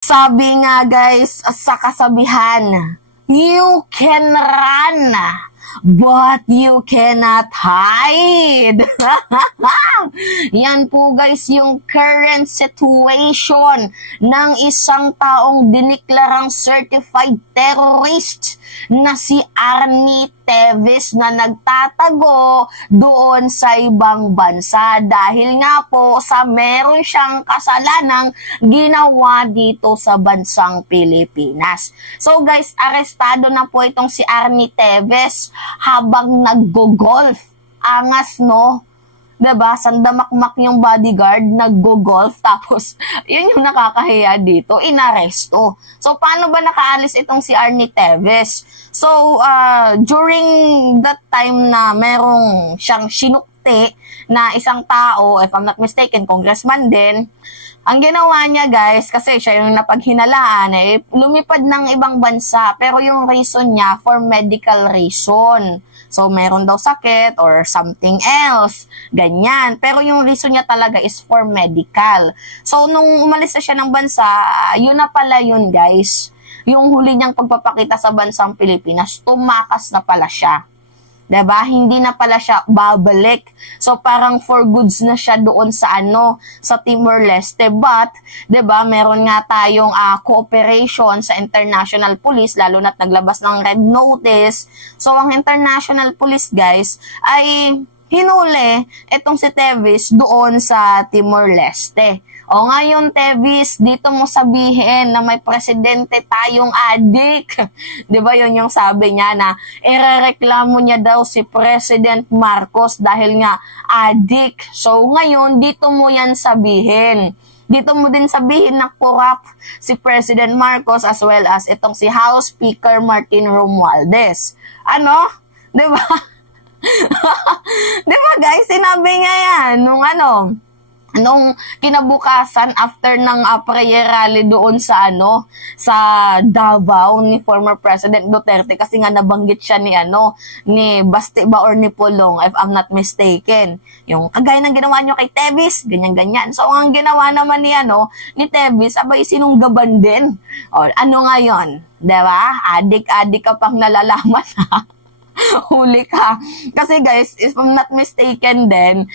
Sabi nga guys, sa kasabihan, you can run, but you cannot hide. Yan po guys yung current situation ng isang taong diniklarang certified terrorist na si Arnie Teves na nagtatago doon sa ibang bansa dahil nga po sa meron siyang kasalanang ginawa dito sa bansang Pilipinas. So guys, arestado na po itong si Arnie Teves habang naggo-golf. Angas, no? Diba? Sandamakmak yung bodyguard, naggo-golf, tapos yun yung nakakahiya dito, inaresto. So, paano ba nakaalis itong si Arnie Teves? So, during that time na merong siyang sinukti na isang tao, if I'm not mistaken, congressman din, ang ginawa niya guys, kasi siya yung napaghinalaan, lumipad ng ibang bansa, pero yung reason niya, for medical reason. So, meron daw sakit or something else. Ganyan. Pero yung reason niya talaga is for medical. So, nung umalis na siya ng bansa, yun na pala yun, guys. Yung huli niyang pagpapakita sa bansang Pilipinas, tumakas na pala siya. 'Di ba? Hindi na pala siya babalik. So parang for goods na siya doon sa sa Timor-Leste. But 'di ba, meron nga tayong cooperation sa international police lalo na't naglabas ng red notice. So ang international police guys ay hinuli itong si Teves doon sa Timor-Leste. O ngayon, Teves, dito mo sabihin na may presidente tayong adik. Di ba yun yung sabi niya na irereklamo niya daw si President Marcos dahil nga adik. So ngayon, dito mo yan sabihin. Dito mo din sabihin na corrupt si President Marcos as well as itong si House Speaker Martin Romualdez. Ano? Di ba? Di ba guys, sinabi niya yan nung kinabukasan after ng prayer rally doon sa sa Davao ni former President Duterte kasi nga nabanggit siya ni Basti ba or ni Pulong if I'm not mistaken. Yung kagaya ng ginawa nyo kay Teves, ganyan-ganyan. So ang ginawa naman ni Teves, abay sinunggaban din. O ano ngayon, 'di ba? Adik-adik ka pang nalalaman ha. Huli ka. Kasi guys, if I'm not mistaken din,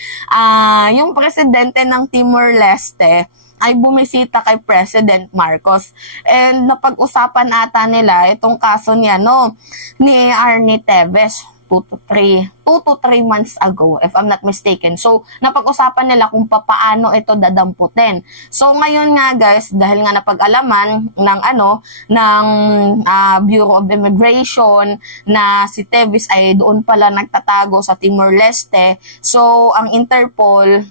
yung presidente ng Timor-Leste ay bumisita kay President Marcos. And napag-usapan ata nila itong kaso niya, ni Arnie Teves. 2 to 3 months ago, if I'm not mistaken. So, napag-usapan nila kung paano ito dadamputin. So, ngayon nga guys, dahil nga napag-alaman ng Bureau of Immigration na si Teves ay doon pala nagtatago sa Timor-Leste. So, ang Interpol,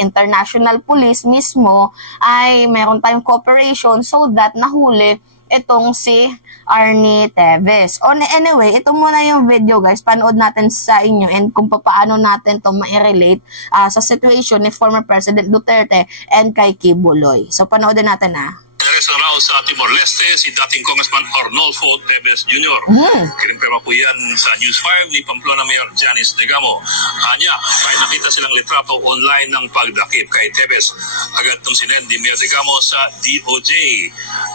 International Police mismo, ay meron tayong cooperation so that nahuli itong si Arnie Teves. Anyway, ito muna yung video guys. Panood natin sa inyo and kung paano natin ito ma-relate sa situation ni former President Duterte and kay Kibuloy. So panoodin natin Naresto raw sa Timor-Leste si dating Congressman Arnolfo Teves Jr. Kinimpirma po yan sa News 5 ni Pamplona Mayor Janice Degamo. Anya, may nakita silang litrato online ng pagdakip kay Teves. Agad itong sinend ni Mayor Degamo sa DOJ.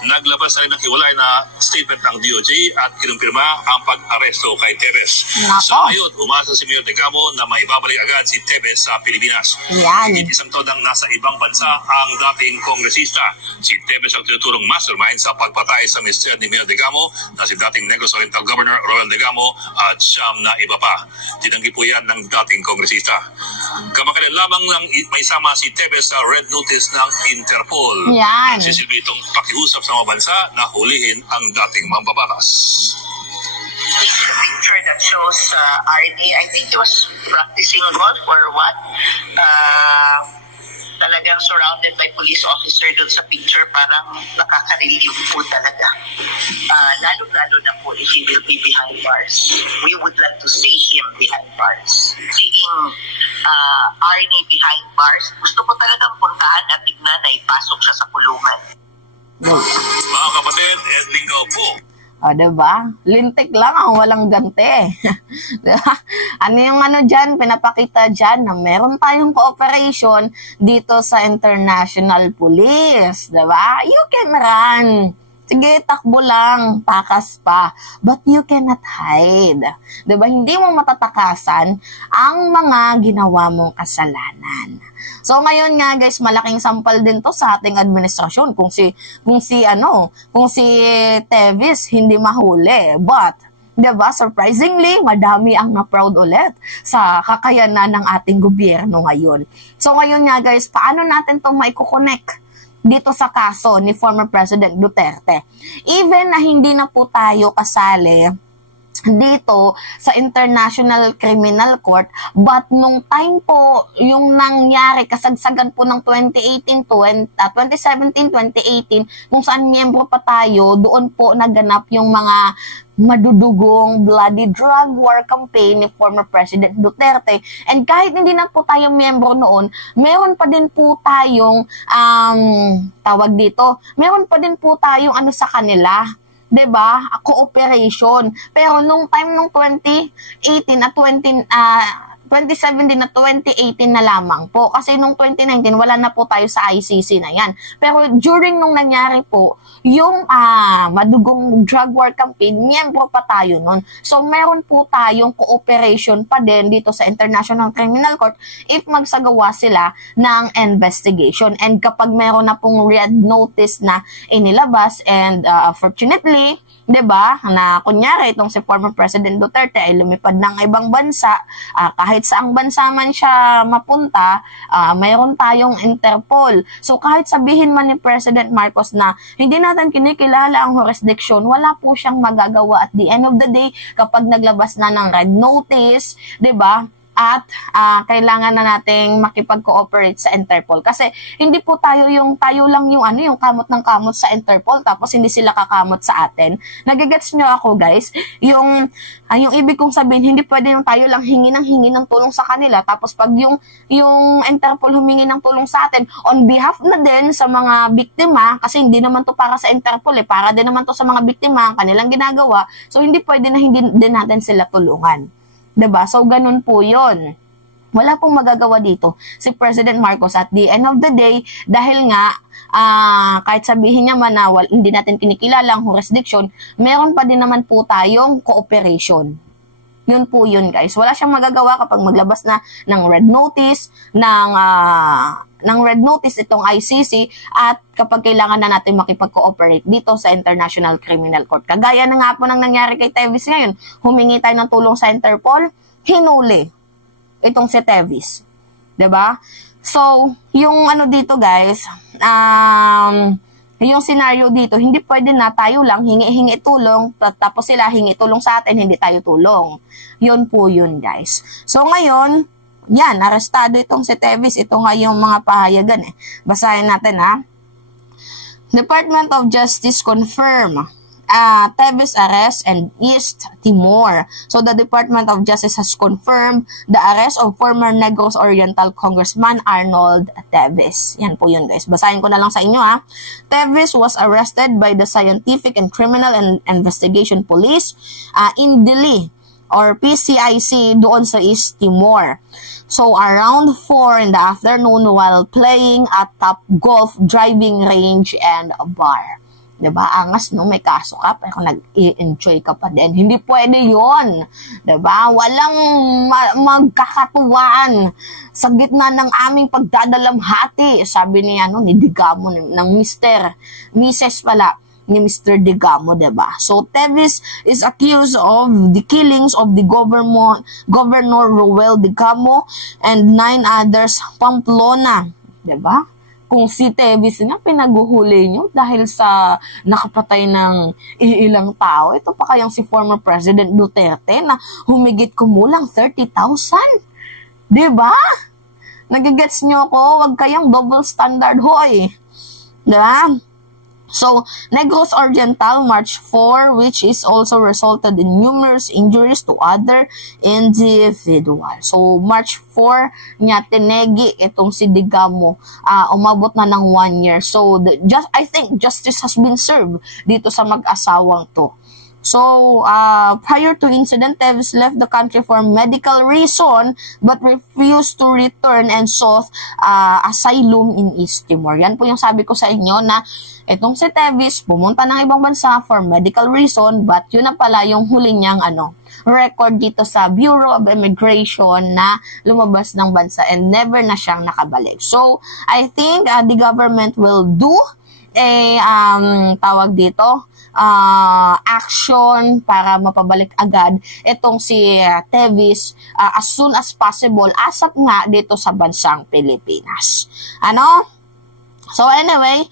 Naglabas na rin ng hiwalay na statement ng DOJ at kinimpirma ang pag-aresto kay Teves. Sa ngayon, umasa si Mayor Degamo na may babalik agad si Teves sa Pilipinas. Higit isang taon nasa ibang bansa ang dating kongresista. Si Teves ang tinutulong mastermind sa pagpatay sa mister ni Mayor Degamo na si dating Negros Oriental Governor Roel Degamo at siyam na iba pa. Tinanggi po yan ng dating kongresista. Kamakailan lamang lang may sama si Teves sa red notice ng Interpol. Nagsisilbi itong pakiusap sa mga bansa na hulihin ang dating mambabatas. Picture that shows RD, I think he was practicing golf or what? Talagang surrounded by police officer doon sa picture, parang nakaka-relieve po talaga. Lalo-lalo na po if he will be behind bars. We would like to see him behind bars. Seeing Arnie behind bars, gusto ko talagang puntahan at tignan na ipasok siya sa kulungan. Mga kapatid, Ed Lingaw po. O, diba? Lintik lang ang walang ganti. Diba? Ano yung ano dyan, pinapakita dyan na meron tayong cooperation dito sa international police. Diba? You can run. Sige, takbo lang, takas pa. But you cannot hide. Diba? Hindi mo matatakasan ang mga ginawa mong kasalanan. So ngayon nga guys, malaking sampal din to sa ating administrasyon kung si Tevis hindi mahuli. But 'di ba, surprisingly, madami ang na-proud ulit sa kakayanan ng ating gobyerno ngayon. So ngayon nga guys, paano natin 'tong maiko-connect dito sa kaso ni former President Duterte? Even na hindi na po tayo kasali dito sa International Criminal Court, but nung time po yung nangyari, kasagsagan po ng 2017-2018, kung saan miyembro pa tayo, doon po naganap yung mga madudugong bloody drug war campaign ni former President Duterte. And kahit hindi na po tayo miyembro noon, meron pa din po tayong meron pa din po tayong sa kanila, 'di ba? Cooperation. Pero nung time nung 2018 at 2017 at 2018 na lamang po. Kasi nung 2019, wala na po tayo sa ICC na yan. Pero during nung nangyari po, yung madugong drug war campaign, miyembro pa tayo nun. So, meron po tayong cooperation pa din dito sa International Criminal Court if magsagawa sila ng investigation. And kapag meron na pong red notice na inilabas, and fortunately, 'di ba, na kunyari itong si former President Duterte ay lumipad ng ibang bansa, kahit saang bansa man siya mapunta, mayroon tayong Interpol. So kahit sabihin man ni President Marcos na hindi natin kinikilala ang jurisdiction, wala po siyang magagawa at the end of the day kapag naglabas na ng red notice, 'di ba? At kailangan na nating makipag-cooperate sa Interpol. Kasi hindi po tayo lang yung kamot ng kamot sa Interpol tapos hindi sila kakamot sa atin. Nagigets nyo ako guys? Yung ibig kong sabihin, hindi pwede yung tayo lang hingi ng tulong sa kanila tapos pag yung Interpol humingi ng tulong sa atin on behalf na din sa mga biktima, kasi hindi naman to para sa Interpol para din naman to sa mga biktima ang kanilang ginagawa. So hindi pwede na hindi din natin sila tulungan. 'Di ba? So ganun po 'yon. Wala pong magagawa dito si President Marcos at the end of the day, dahil nga kahit sabihin niya man na hindi natin kinikilala ang jurisdiction, meron pa din naman po tayong cooperation. Yun po yun guys. Wala siyang magagawa kapag maglabas na ng red notice itong ICC at kapag kailangan na natin makipag-cooperate dito sa International Criminal Court. Kagaya na nga po nang nangyari kay Tevis ngayon, humingi tayo ng tulong sa Interpol, hinuli itong si Tevis. 'Di ba? So, yung dito guys, yung scenario dito, hindi pwede na tayo lang hingi tulong, tapos sila hingi tulong sa atin, hindi tayo tulong. Yun po yun guys. So ngayon, yan, arestado itong si Tevis. Ito nga yung mga pahayagan Basahin natin Department of Justice confirm Tevis arrest and East Timor. So the Department of Justice has confirmed the arrest of former Negros Oriental Congressman Arnold Tevis. Yan po yun guys. Basahin ko na lang sa inyo Tevis was arrested by the Scientific and Criminal Investigation Police in Dili or PCIC doon sa East Timor. So around 4 in the afternoon while playing at Top Golf Driving Range and Bar. 'Di ba? Angas may kaso ka pero nag-enjoy ka pa din. Hindi pwede 'yon. 'Di ba? Walang magkakatuwaan sa gitna ng aming pagdadalamhati. Sabi ni Digamo ng Mrs. ni Mr. Digamo, 'di ba? So Tevis is accused of the killings of the Governor Roel Digamo and 9 others Pamplona, 'di ba? Kung si Tevis nga pinaguhuli nyo dahil sa nakapatay ng ilang tao, ito pa kayang si former President Duterte na humigit kumulang 30,000. 'Di ba? Nagigets nyo ko, wag kayong double standard hoy. 'Di ba? So, Negros Oriental March 4, which is also resulted in numerous injuries to other individuals. So, March 4 niya tinegi itong si Digamo. Umabot na ng 1 year. So, I think justice has been served dito sa mag-asawang to. So, prior to incident, Teves left the country for medical reason but refused to return and sought asylum in East Timor. Yan po yung sabi ko sa inyo na itong si Teves pumunta ng ibang bansa for medical reason but yun na pala yung huli niyang record dito sa Bureau of Immigration na lumabas ng bansa and never na siyang nakabalik. So, I think the government will do tawag dito, action para mapabalik agad itong si Teves as soon as possible asap nga dito sa bansang Pilipinas. So anyway,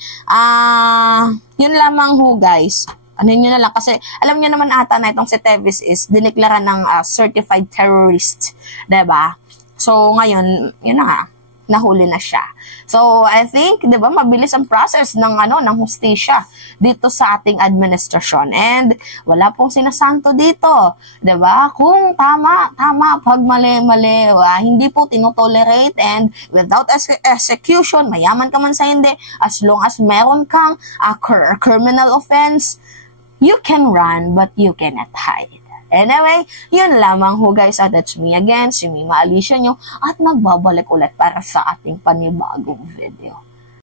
yun lamang ho guys. Ano nyo na lang kasi alam nyo naman ata na itong si Teves is dineklara ng certified terrorist, diba? So ngayon, yun na nga, nahuli na siya. So I think, diba, mabilis ang process ng ng hustisya dito sa ating administrasyon and wala pong sinasanto dito, diba? Kung tama, pag mali, hindi po tinotolerate and without execution, mayaman ka man sa hindi, as long as meron kang criminal offense, you can run, but you cannot hide. Anyway, yun lamang ho guys. At that's me again, si Mima Alicia nyo. At magbabalik ulit para sa ating panibagong video.